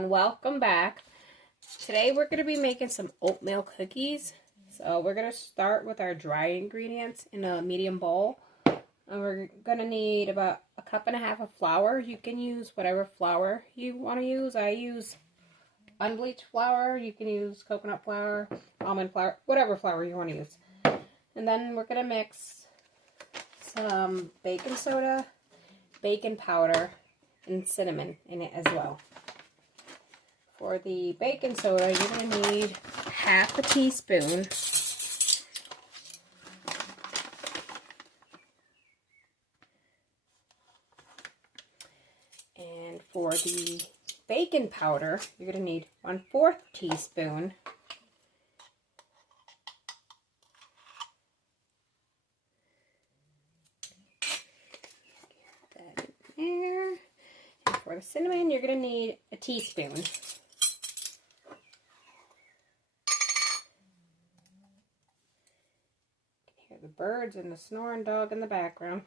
everyone, welcome back. Today we're going to be making some oatmeal cookies. So we're going to start with our dry ingredients in a medium bowl. And we're going to need about 1.5 cups of flour. You can use whatever flour you want to use. I use unbleached flour. You can use coconut flour, almond flour, whatever flour you want to use. And then we're going to mix some baking soda, baking powder, and cinnamon in it as well. For the baking soda, you're going to need 1/2 teaspoon. And for the baking powder, you're going to need 1/4 teaspoon. Get that in there. And for the cinnamon, you're going to need 1 teaspoon. The birds and the snoring dog in the background.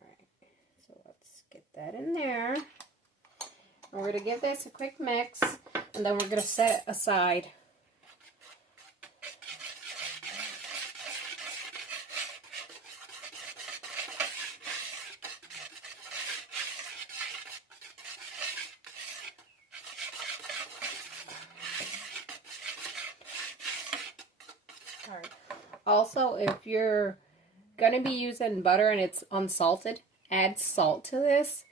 Alright, so let's get that in there. And we're going to give this a quick mix, and then we're going to set it aside. Alright. Also, if you're going to be using butter and it's unsalted, add salt to this.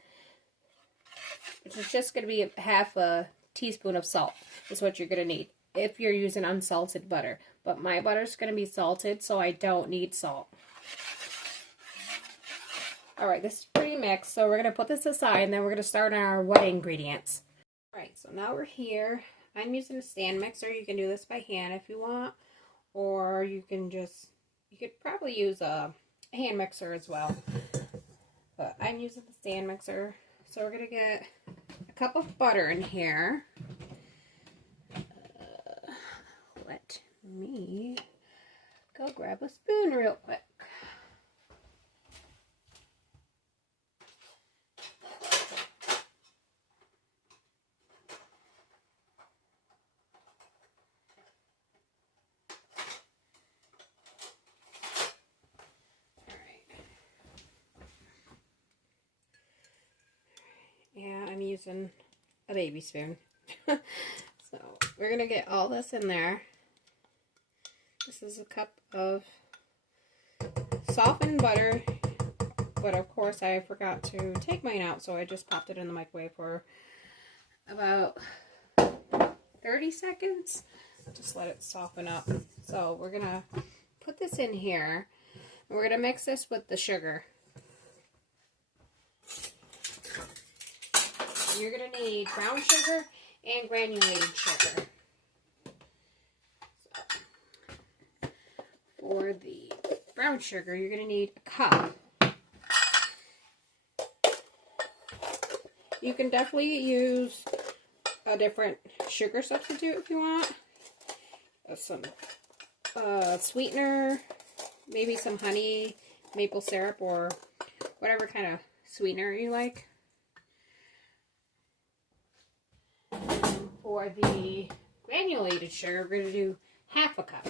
It's just going to be 1/2 teaspoon of salt is what you're going to need if you're using unsalted butter. But my butter's going to be salted, so I don't need salt. Alright, this is pretty mixed, so we're going to put this aside, and then we're going to start on our wet ingredients. Alright, so now we're here. I'm using a stand mixer. You can do this by hand if you want. Or you could probably use a hand mixer as well. But I'm using the stand mixer. So we're going to get 1 cup of butter in here. Let me go grab a spoon real quick. Yeah, I'm using a baby spoon. So we're going to get all this in there. This is 1 cup of softened butter. But of course I forgot to take mine out, so I just popped it in the microwave for about 30 seconds. Just let it soften up. So we're going to put this in here. And we're going to mix this with the sugar. You're going to need brown sugar and granulated sugar. So, for the brown sugar, you're going to need 1 cup. You can definitely use a different sugar substitute if you want. Some sweetener, maybe some honey, maple syrup, or whatever kind of sweetener you like. For the granulated sugar, we're going to do 1/2 cup.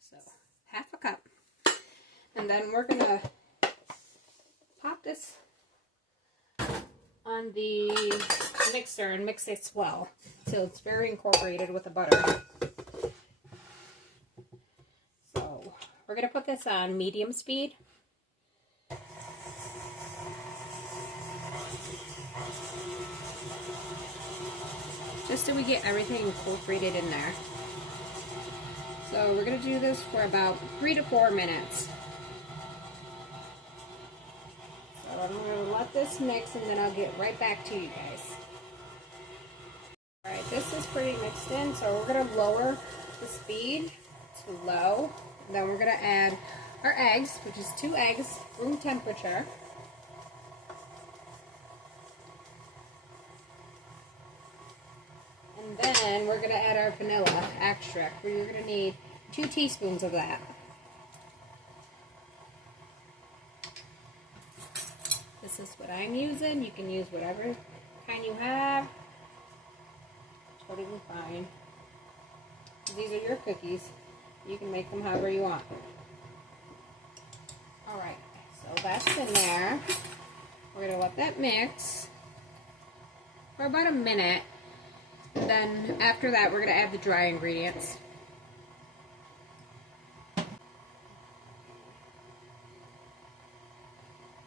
So, 1/2 cup. And then we're going to pop this on the mixer and mix it well so it's very incorporated with the butter. So, we're going to put this on medium speed. Just so we get everything incorporated in there. So we're going to do this for about 3 to 4 minutes. So I'm going to let this mix, and then I'll get right back to you guys. Alright, this is pretty mixed in, so we're going to lower the speed to low. And then we're going to add our eggs, which is 2 eggs, room temperature. And then we're going to add our vanilla extract. We're going to need 2 teaspoons of that. This is what I'm using. You can use whatever kind you have. Totally fine. These are your cookies. You can make them however you want. Alright, so that's in there. We're going to let that mix for about a minute. And then after that, we're going to add the dry ingredients.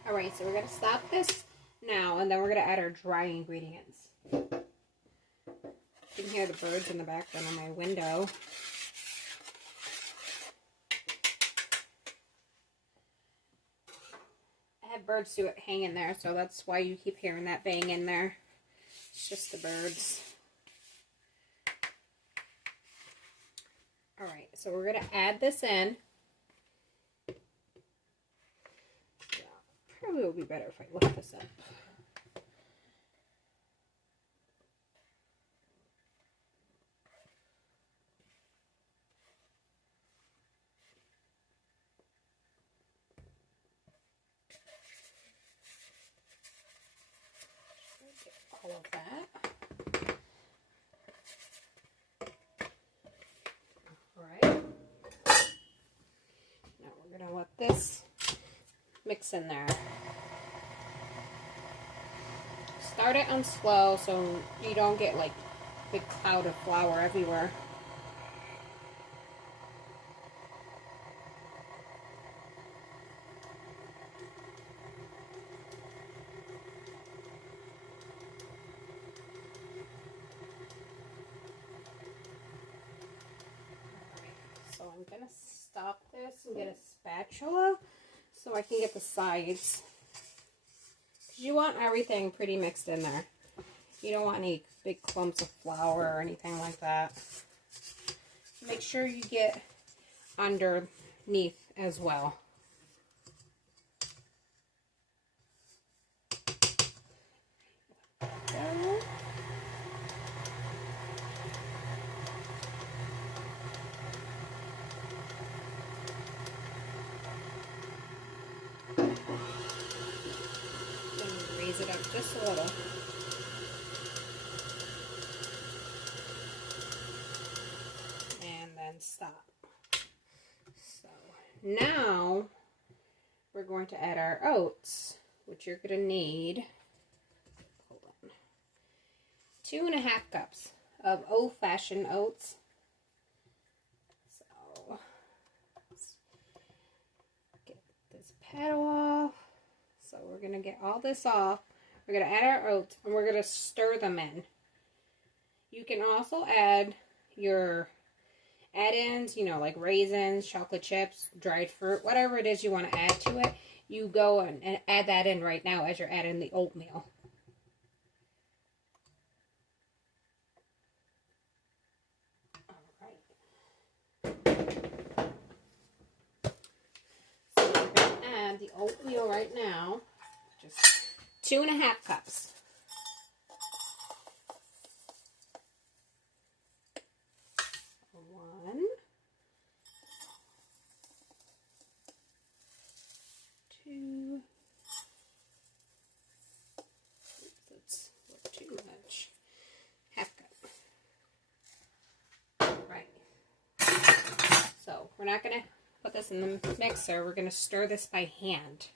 Alright, so we're going to stop this now, and then we're going to add our dry ingredients. You can hear the birds in the background of my window. I have birds to hang in there, so that's why you keep hearing that bang in there. It's just the birds. Alright, so we're going to add this in. Probably would be better if I lift this up. Get all of that. Alright. Now we're going to let this mix in there. Start it on slow so you don't get like a big cloud of flour everywhere. So I'm going to stop this and get a spatula so I can get the sides. You want everything pretty mixed in there. You don't want any big clumps of flour or anything like that. Make sure you get underneath as well. There. Raise it up just a little. And then stop. So now we're going to add our oats, which you're going to need, hold on, 2.5 cups of old-fashioned oats. So let's get this paddle off. So we're going to get all this off. We're going to add our oats and we're going to stir them in. You can also add your add-ins, you know, like raisins, chocolate chips, dried fruit, whatever it is you want to add to it. You go and add that in right now as you're adding the oatmeal. The oatmeal right now, just 2.5 cups. One, two, that's too much, half cup. Right. So we're not going to put this in the mixer. We're going to stir this by hand.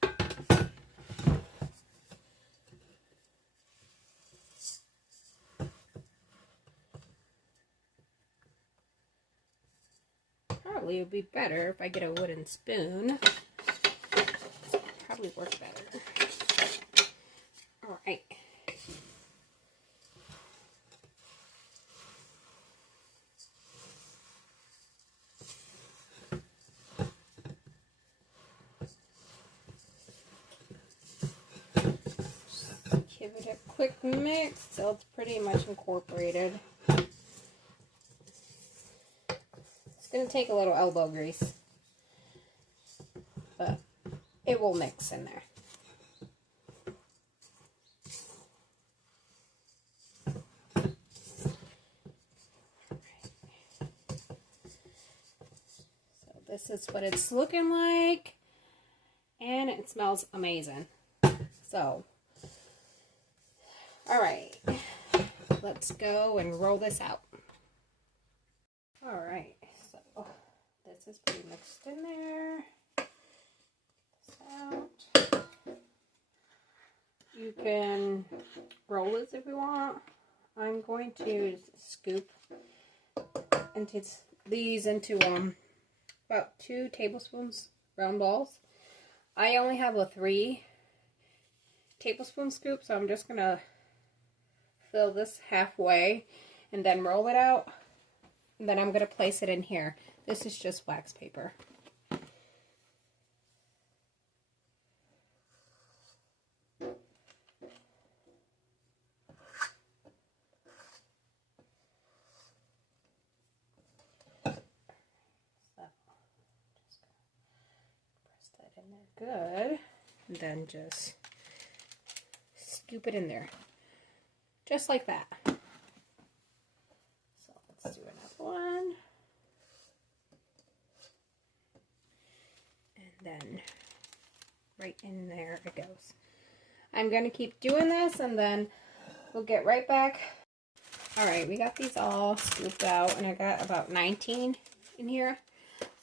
Probably would be better if I get a wooden spoon. Probably work better. All right. Give it a quick mix so it's pretty much incorporated. It's going to take a little elbow grease, but it will mix in there. So this is what it's looking like, and it smells amazing. So So, all right, let's go and roll this out. All right, so this is pretty mixed in there. This out. You can roll this if you want. I'm going to scoop into these into about 2 tablespoons round balls. I only have a 3 tablespoon scoop, so I'm just gonna fill this halfway and then roll it out. And then I'm gonna place it in here. This is just wax paper. Good. And then just scoop it in there. Just like that. So let's do another one. And then right in there it goes. I'm going to keep doing this and then we'll get right back. Alright, we got these all scooped out and I got about 19 in here.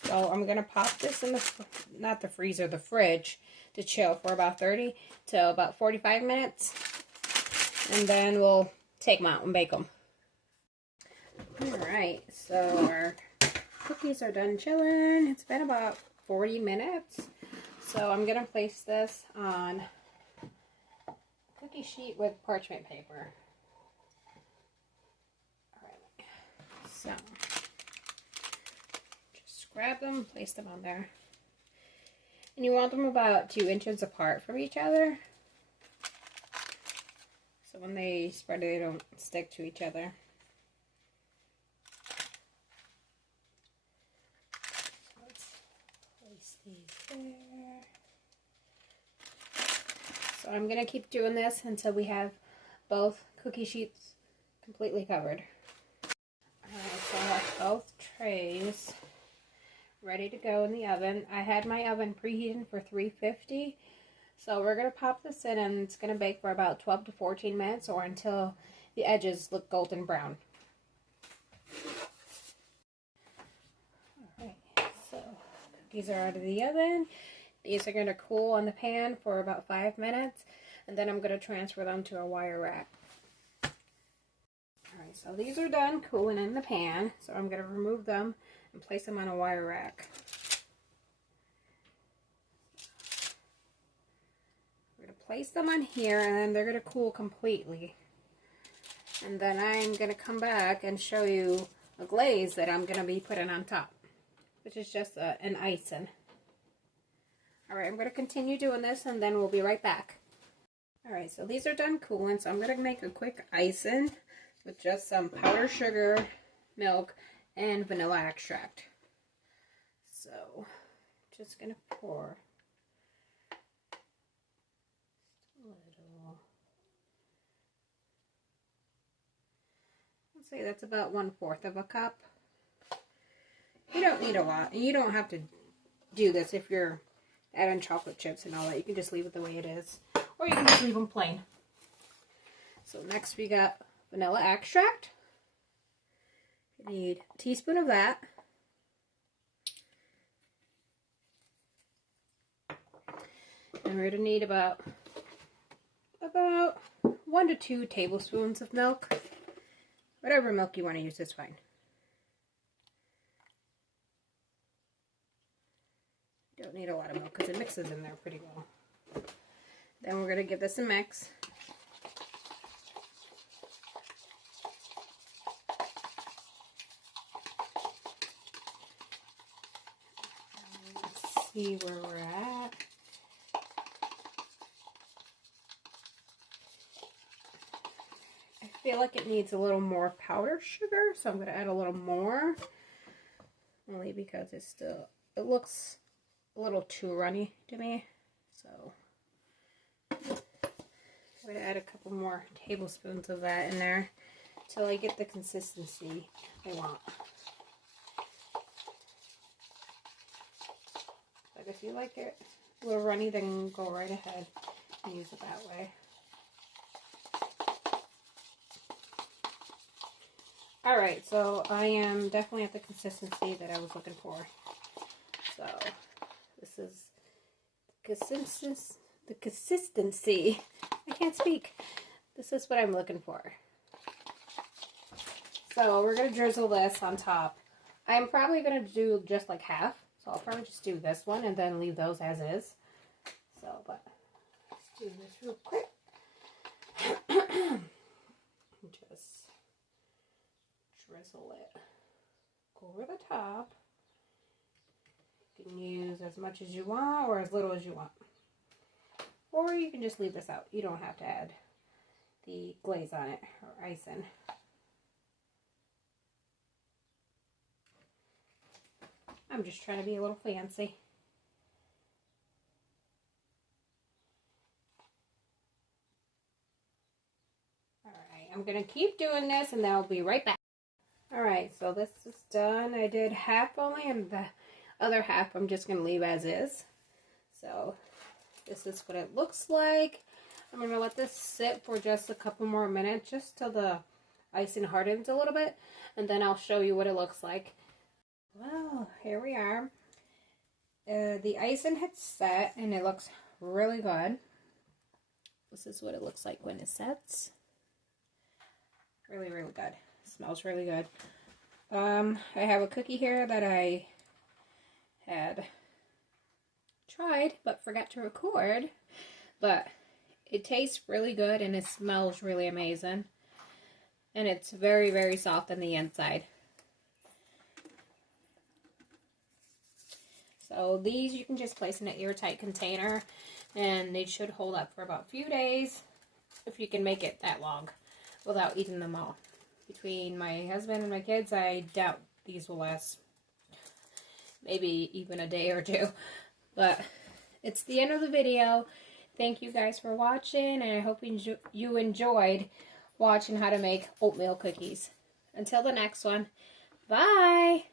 So I'm going to pop this in the, not the freezer, the fridge to chill for about 30 to about 45 minutes. And then we'll take them out and bake them. Alright, so our cookies are done chilling. It's been about 40 minutes. So I'm going to place this on a cookie sheet with parchment paper. Alright, so grab them, place them on there. And you want them about 2 inches apart from each other. So when they spread, they don't stick to each other. So let's place these there. So I'm going to keep doing this until we have both cookie sheets completely covered. Alright, so I have both trays ready to go in the oven. I had my oven preheating for 350. So we're going to pop this in and it's going to bake for about 12 to 14 minutes or until the edges look golden brown. Alright, so cookies are out of the oven. These are going to cool on the pan for about 5 minutes and then I'm going to transfer them to a wire rack. Alright, so these are done cooling in the pan. So I'm going to remove them and place them on a wire rack. We're going to place them on here and then they're going to cool completely. And then I'm going to come back and show you a glaze that I'm going to be putting on top, which is just an icing. Alright, I'm going to continue doing this and then we'll be right back. Alright, so these are done cooling, so I'm going to make a quick icing with just some powdered sugar, milk, and vanilla extract. So, just gonna pour a little. Let's say that's about 1/4 of a cup. You don't need a lot. You don't have to do this if you're adding chocolate chips and all that. You can just leave it the way it is. Or you can just leave them plain. So next we got vanilla extract. You need a teaspoon of that. And we're going to need about 1 to 2 tablespoons of milk. Whatever milk you want to use is fine. You don't need a lot of milk because it mixes in there pretty well. Then we're going to give this a mix. See where we're at. I feel like it needs a little more powdered sugar, so I'm going to add a little more. Only because it looks a little too runny to me. So I'm going to add a couple more tablespoons of that in there until I get the consistency I want. But if you like it a little runny, then go right ahead. can use it that way. Alright, so I am definitely at the consistency that I was looking for. So, this is the consistency. I can't speak. This is what I'm looking for. So, we're going to drizzle this on top. I'm probably going to do just like half. So, I'll probably just do this one and then leave those as is. So, but let's do this real quick. Just drizzle it over the top. You can use as much as you want or as little as you want. Or you can just leave this out. You don't have to add the glaze on it or icing. I'm just trying to be a little fancy. Alright, I'm going to keep doing this and then I'll be right back. Alright, so this is done. I did half only and the other half I'm just going to leave as is. So this is what it looks like. I'm going to let this sit for just a couple more minutes just till the icing hardens a little bit. And then I'll show you what it looks like. Well, here we are. The icing had set and it looks really good. This is what it looks like when it sets. Really, really good. Smells really good. I have a cookie here that I had tried but forgot to record. But it tastes really good and it smells really amazing. And it's very, very soft on the inside. So these you can just place in an airtight container and they should hold up for about a few days if you can make it that long without eating them all. Between my husband and my kids, I doubt these will last maybe even a day or two. But it's the end of the video. Thank you guys for watching, and I hope you enjoyed watching how to make oatmeal cookies. Until the next one, bye!